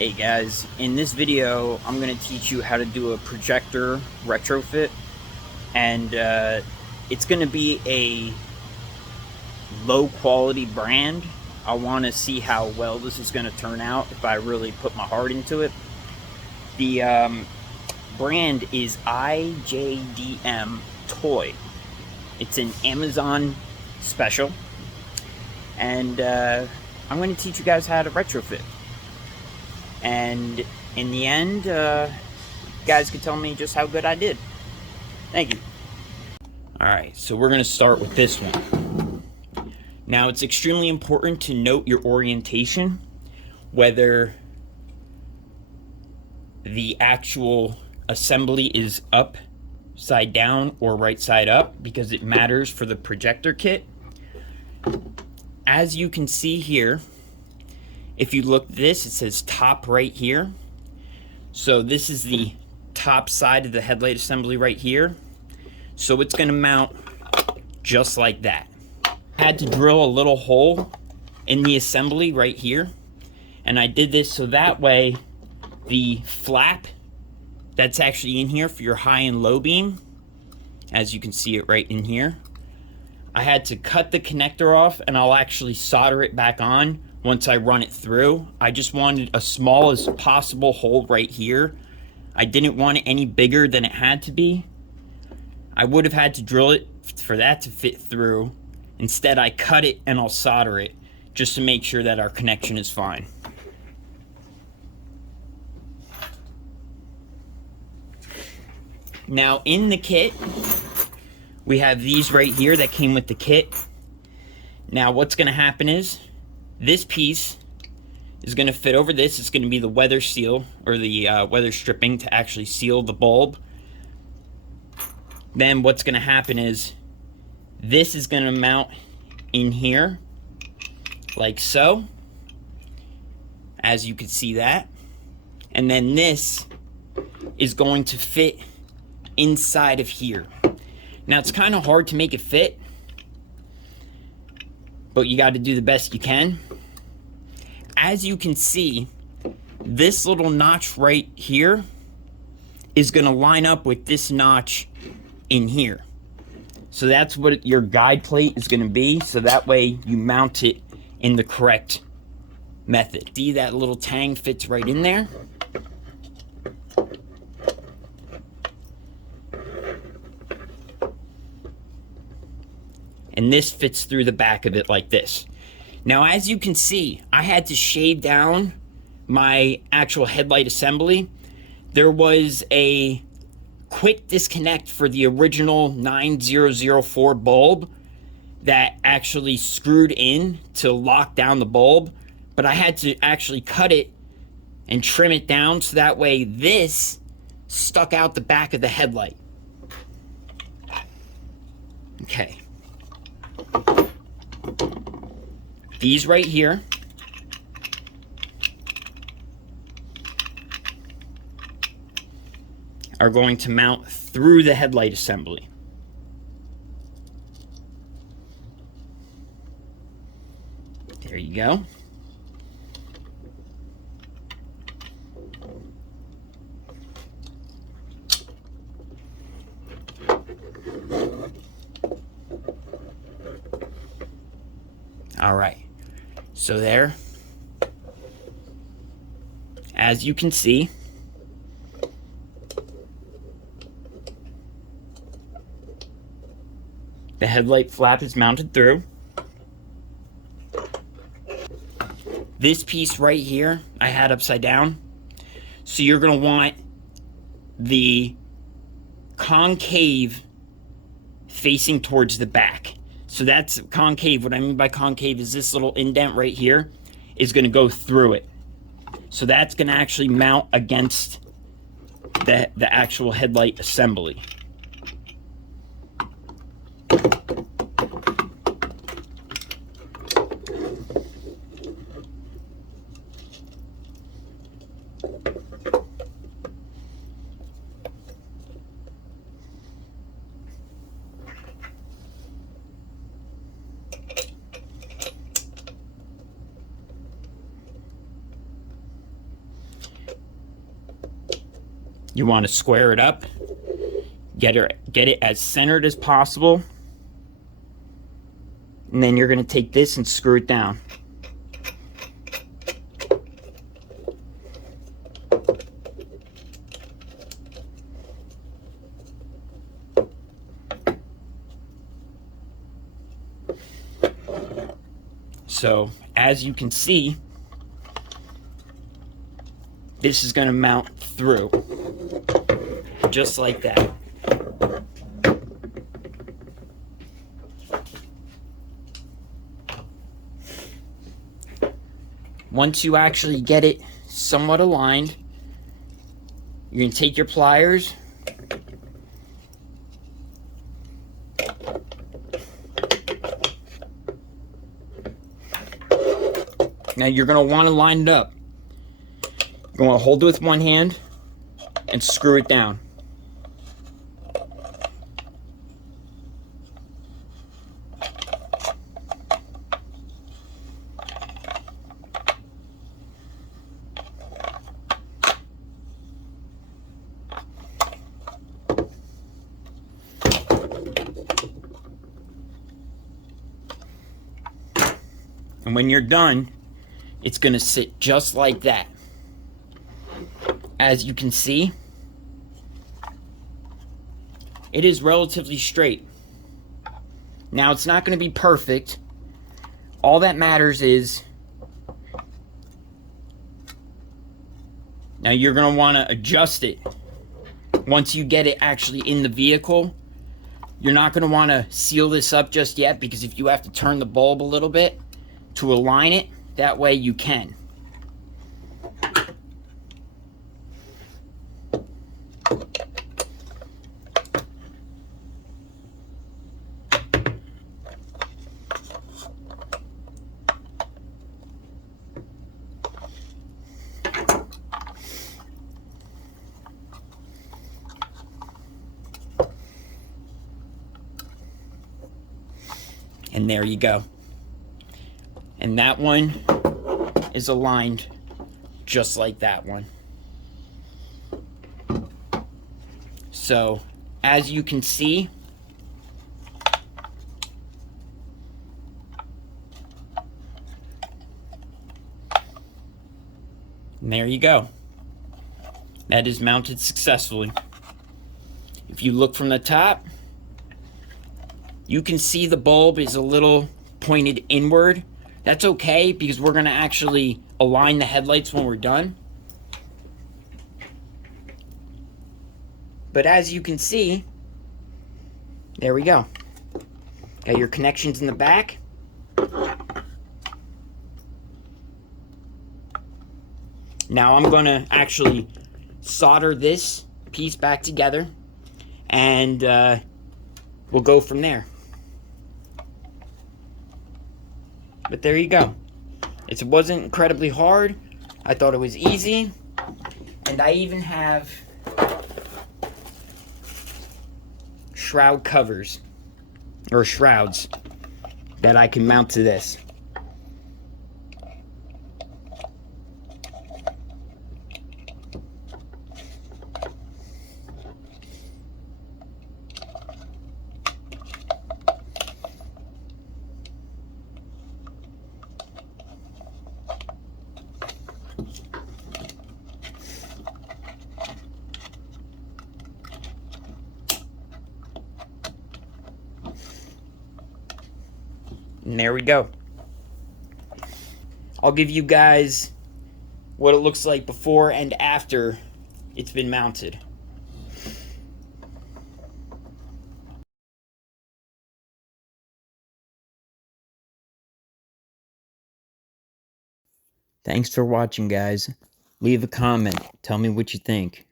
Hey guys, in this video I'm going to teach you how to do a projector retrofit, and it's going to be a low quality brand. I want to see how well this is going to turn out if I really put my heart into it. The brand is IJDM Toy. It's an Amazon special, and I'm going to teach you guys how to retrofit. And in the end, you guys can tell me just how good I did. Thank you. Alright, so we're going to start with this one. Now, it's extremely important to note your orientation, whether the actual assembly is upside down or right side up, because it matters for the projector kit. As you can see here, if you look at this, it says top right here. So this is the top side of the headlight assembly right here. So it's going to mount just like that. I had to drill a little hole in the assembly right here. And I did this so that way the flap that's actually in here for your high and low beam, as you can see it right in here, I had to cut the connector off, and I'll actually solder it back on once I run it through. I just wanted a small as possible hole right here. I didn't want it any bigger than it had to be. I would have had to drill it for that to fit through. Instead, I cut it and I'll solder it just to make sure that our connection is fine. Now, in the kit, we have these right here that came with the kit. Now, what's going to happen is this piece is going to fit over this. It's going to be the weather seal, or the weather stripping to actually seal the bulb. Then what's going to happen is this is going to mount in here like so, as you can see that. And then this is going to fit inside of here. Now, it's kind of hard to make it fit, but you got to do the best you can. As you can see, this little notch right here is going to line up with this notch in here. So that's what your guide plate is going to be, so that way you mount it in the correct method. See, that little tang fits right in there. And this fits through the back of it like this. Now, as you can see, I had to shave down my actual headlight assembly. There was a quick disconnect for the original 9004 bulb that actually screwed in to lock down the bulb, but I had to actually cut it and trim it down so that way this stuck out the back of the headlight. Okay. These right here are going to mount through the headlight assembly. There you go. All right. So there, as you can see, the headlight flap is mounted through. This piece right here, I had upside down. So you're going to want the concave facing towards the back. So that's concave. What I mean by concave is this little indent right here is going to go through it. So that's going to actually mount against the actual headlight assembly. You want to square it up, get it as centered as possible, and then you're going to take this and screw it down. So, as you can see, this is going to mount through, just like that. Once you actually get it somewhat aligned, you're going to take your pliers, now you're going to want to line it up. You're going to hold it with one hand and screw it down. And when you're done, it's going to sit just like that. As you can see, it is relatively straight. Now, it's not going to be perfect. All that matters is, now you're going to want to adjust it. Once you get it actually in the vehicle, you're not going to want to seal this up just yet, because if you have to turn the bulb a little bit to align it, that way you can. And there you go. And that one is aligned just like that one. So, as you can see, and there you go. That is mounted successfully. If you look from the top, you can see the bulb is a little pointed inward. That's okay, because we're going to actually align the headlights when we're done. But as you can see, there we go. Got your connections in the back. Now I'm going to actually solder this piece back together, and we'll go from there. But there you go. It wasn't incredibly hard. I thought it was easy. And I even have shroud covers, or shrouds, that I can mount to this. And there we go. I'll give you guys what it looks like before and after it's been mounted. Thanks for watching, guys. Leave a comment. Tell me what you think.